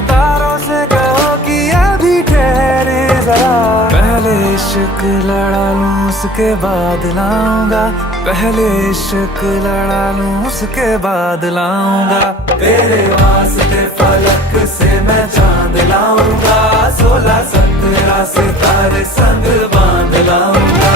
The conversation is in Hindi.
सितारों से कहो कि अभी ठहरे जरा। पहले इश्क लड़ा लूं उसके बाद लाऊंगा, पहले इश्क लड़ा लूं उसके बाद लाऊंगा। तेरे वास्ते फलक से मैं चांद लाऊंगा, 16-17 सितारे संग बांध लाऊंगा।